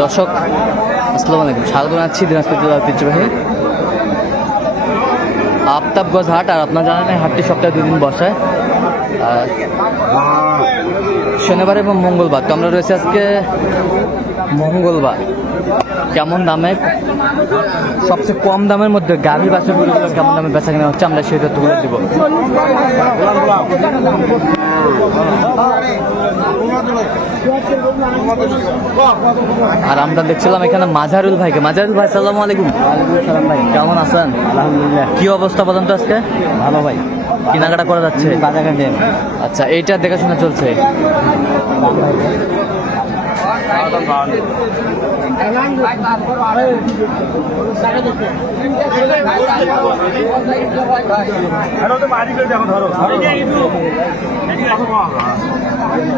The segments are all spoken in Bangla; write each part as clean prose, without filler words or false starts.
দর্শক আসসালামু আলাইকুম, স্বাগত জানাচ্ছি দিনাজপুর জেলার ঐতিহ্যবাহী আফতাবগঞ্জ হাট। আর আপনারা জানেন এই হাটটি সপ্তাহে 2 দিন বসায়, শনিবার এবং মঙ্গলবার। তো আমরা রয়েছে আজকে মঙ্গলবার। কেমন দামে, সবচেয়ে কম দামের মধ্যে গাভী বাছুরগুলো কেমন দামে বেচা কেনা হচ্ছে, আমরা সেটা তুলে দিব। আর আমরা দেখছিলাম এখানে মাজারুল ভাইকে। মাজারুল ভাই সালাম আলাইকুম। সালাম ভাই, কেমন আছেন? আলহামদুলিল্লাহ। কি অবস্থা বলেন তো আজকে? ভালো ভাই, কেনাকাটা করা যাচ্ছে? বাজার ঘাটে। আচ্ছা, এইটা দেখাশোনা চলছে।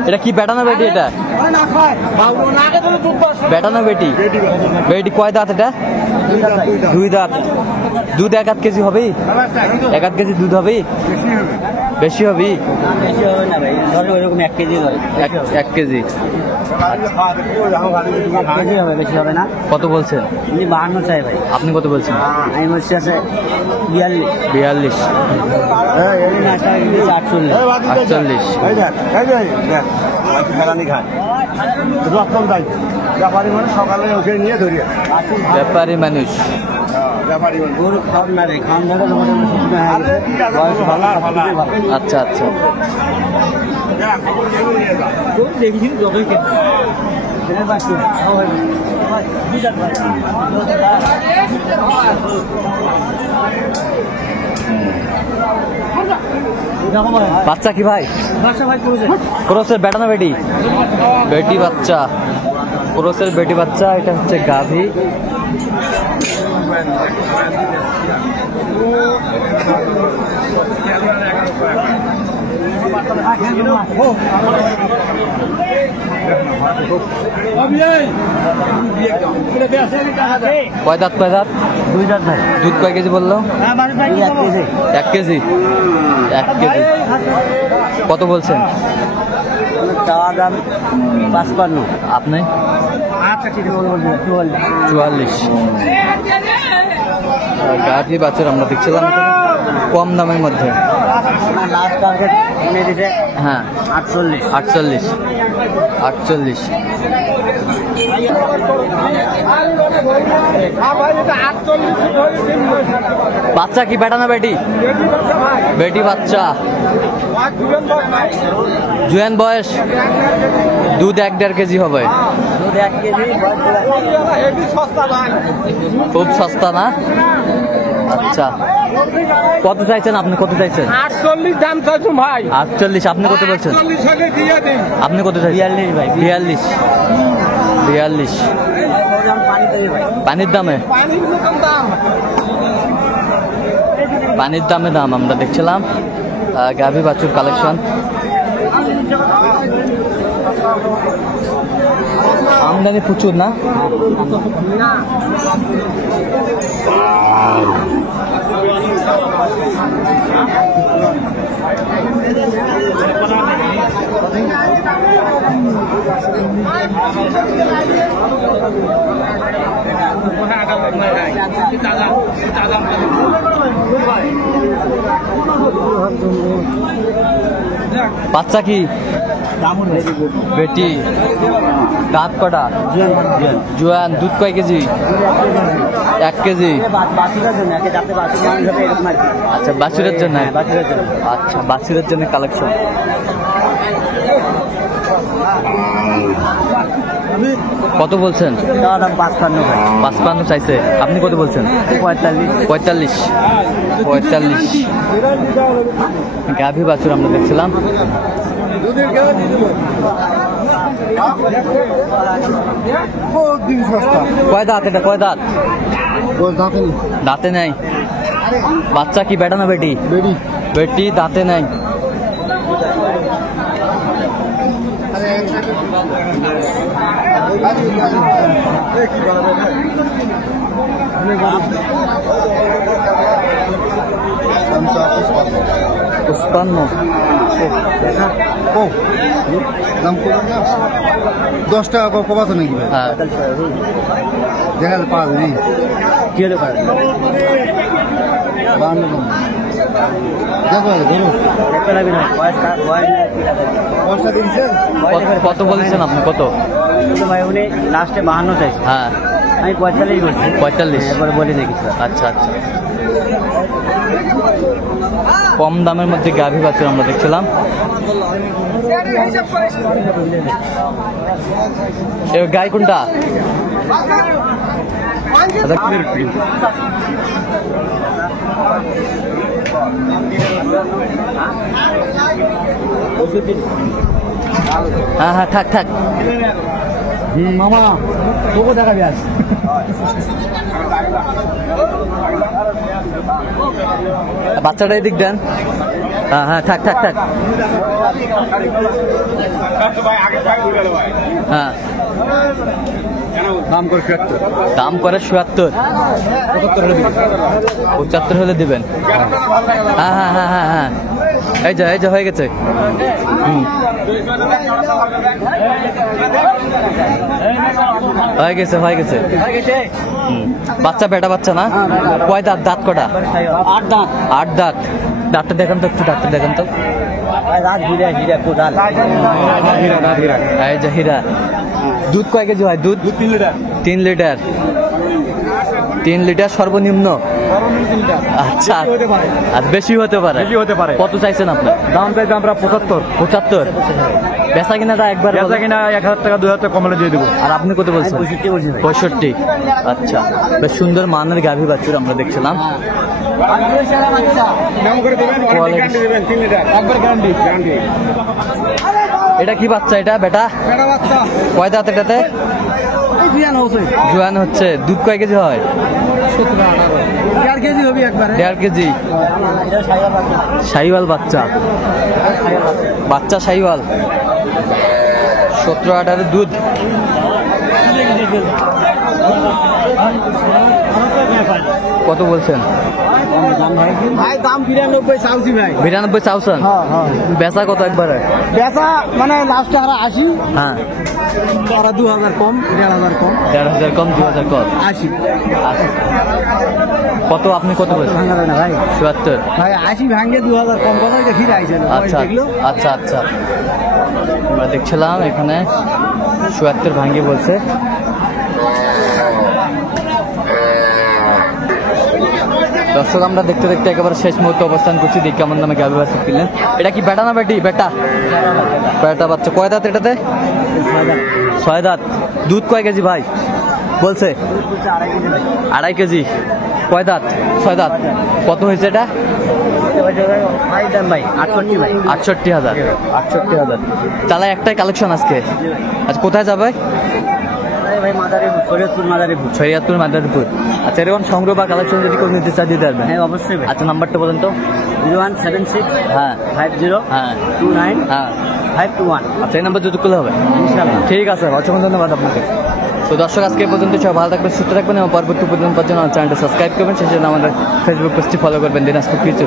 এটা কি বেটা না বেটি? এটা বেটা না বেটি? বেটি কয় দাঁত? এটা 2 দাঁত। দুধ 1 কেজি হবে? 1 কেজি দুধ হবে? বেশি হবে? বেশি হবে না ভাই, ধরো ওইরকম 1 কেজি ধরে। 1 কেজি। কেজি হবে, বেশি হবে না। কত বলছেন? 52 চাই ভাই। আপনি কত বলছেন? আমি বলছি আছে 42। 42। 48। সকালে উঠে নিয়ে ধরি ব্যাপারী মানুষ। গরু খাওয়ার না রে, খাওয়ান ধরে আচ্ছা আচ্ছা। দেখি যতই কেন বাচ্চা কি ভাই? ক্রসের বেটা না বেটি? বেটি বাচ্চা। ক্রসের বেটি বাচ্চা। এটা হচ্ছে গাভী। কয় দাঁত? 2 দাঁত ভাই। দুধ কয় কেজি বললো? 1 কেজি। 1 কেজি। 1 কেজি। কত বলছেন? চাওয়া দাম 55। আপনি? 44। গাভী বাছুর আমরা দেখছিলাম কম দামের মধ্যে। লাস্ট টার্গেট এনে দিছে। হ্যাঁ, 48। 48। বাচ্চা কি বেটা না বেটি? বেটি বাচ্চা। জুয়ান বয়স। দুধ 1-1.5 কেজি হবে। দুধ 1 কেজি। খুব সস্তা না? আচ্ছা, কত চাইছেন আপনি? কত চাইছেন? 48 দাম চাইছো ভাই। 48। আপনি কত বলছেন? 48 হলে দিয়ে দিন। আপনি কত চাইছেন? 42 ভাই। 42। পানির দামে? পানির দামে দাম আমরা দেখছিলাম। গাভী বাছুর কালেকশন। আমদানি প্রচুর না? বাচ্চা কি বেটি? দাঁত কটা? জোয়ান। দুধ কয় কেজি? 1 কেজি। আচ্ছা, বাছুরের জন্য। আচ্ছা, বাছুরের জন্য কালেকশন। কত বলছেন? 55 চাইছে। আপনি কত বলছেন? 45। গাভী বাছুর আমরা দেখছিলাম। কয় দাঁত এটা? কয় দাঁত? দাঁতে নাই। বাচ্চা কি বেটা না বেটি? বেটি। দাঁতে নাই। 55 ও দাম করবেন না 10 টাকা কবা তো নাকি ভাই হ্যাঁ দেখা যায় পাওয়া যায় কি হলো পারে 52 দেখো ধরো দেখতে লাগবে না বয়স বয়স না কি লাগে। দশটা দিনছেন কত বলছেন আপনি কত? কিন্তু ভাই উনি লাস্টে 52 চাইছে, হ্যাঁ আমি 45 বলছি। 45। এবার বলি না কিছু। আচ্ছা আচ্ছা, কম দামের মধ্যে গাভী বাছুর আমরা দেখছিলাম। এ গাই কোনটা? হ্যাঁ হ্যাঁ থাক থাক। মামা তোকে দেখাবি আজ বাচ্চাটা এদিক দেন। হ্যাঁ হ্যাঁ থাক থাক থাক। হ্যাঁ দাম করে 76 দাম করে 77, 75 হলে দিবেন। হ্যাঁ হ্যাঁ হ্যাঁ হ্যাঁ হ্যাঁ এই যে হয়ে গেছে। হয়ে গেছে হয়ে গেছে। বাচ্চা বেটা বাচ্চা না? কয় দাঁত? দাঁত কটা? 8 দাঁত। 8 দাঁত। দাঁতটা দেখান তো, একটু দাঁতটা দেখান তো। ভাই রাত হিরা হিরা কোদাল। এই যে হীরা। দুধ কয় কেজি হয়? দুধ 3 লিটার। 3 লিটার সর্বনিম্ন। আচ্ছা, আর বেশি হতে পারে। কত চাইছেন আপনি? দাম চাইতে আমরা 75। 75। বেচা কিনাটা একবার বেচা কিনা 1000 টাকা 2000 টাকা কমলে দিয়ে দেবো। আর আপনি কত বলছেন? 65 বলছি ভাই। 65। আচ্ছা, বেশ সুন্দর মানের গাভী বাছুর আমরা দেখছিলাম। দাম করে দেবেন, Quality. গ্যারান্টি দেবেন 3 লিটার একবার গ্যারান্টি। এটা কি বাচ্চা? এটা বেটা বেটা বাচ্চা কয় দাঁত এটাতে? জোয়ান হচ্ছে। দুধ কয় কেজি হয়? 4 কেজি হবে একবারে। 1.5 কেজি। এটা সাইয়া বাচ্চা। শাহিওয়াল বাচ্চা। বাচ্চা শাহিওয়াল। 17-18 দুধ। কত বলছেন? ভাই দাম 92 চাওছি ভাই। 92 চাউছেন? বেচা কত একবারে? বেচা মানে লাস্টে আর 80, হ্যাঁ আর 2000 কম, 1500 কম, 1500 কম, 2000 কম। 80। কত আপনি কত বলছেন? ভাঙা যায় না ভাই। 77। ভাই 80 ভাঙে 2000 কম কথা এটা ফিরে আইছে না। আচ্ছা দেখলো আচ্ছা আচ্ছা, আমরা দেখছিলাম এখানে 77 ভাঙ্গি বলছে। দর্শক, আমরা দেখতে দেখতে একেবারে শেষ মুহূর্তে অবস্থান করছি। দেখি কেমন দামে গাভী বাছুর কিনলেন। এটা কি বেটা না বেটি? বেটা। বেটা বাচ্চা। কয় দাঁত এটাতে? 6 দাঁত। দুধ কয় কেজি ভাই বলছে? 2.5 কেজি। কয় দাঁত? 6 দাঁত। কত হয়েছে এটা? ভাই দাম ভাই 68 ভাই। 68,000। 68,000। তাহলে একটাই কালেকশন আজকে। আজ কোথায় যাবে? ভাই মাদারীপুর, শরীয়তপুর মাদারীপুর। শরীয়তপুর মাদারীপুর। আচ্ছা, এরকম সংগ্রহ বা কালেকশন যদি কেউ নিতে চায় দিতে পারবেন? হ্যাঁ অবশ্যই ভাই। আচ্ছা, নাম্বারটা বলেন তো। 0176 হ্যাঁ 50 হ্যাঁ 29 হ্যাঁ 521। আচ্ছা, এই নাম্বার যদি করলে হবে। ইনশাআল্লাহ। ঠিক আছে, অসংখ্য ধন্যবাদ আপনাকে। তো দর্শক, আজকে এই পর্যন্ত সবাই ভালো থাকবেন, সুস্থ থাকবেন এবং পরবর্তী পর্যন্ত চ্যানেলটা সাবস্ক্রাইব করবেন। সেই জন্য আমাদের ফেসবুক পেজটি ফলো করবেন, দিনাজপুর কৃষি।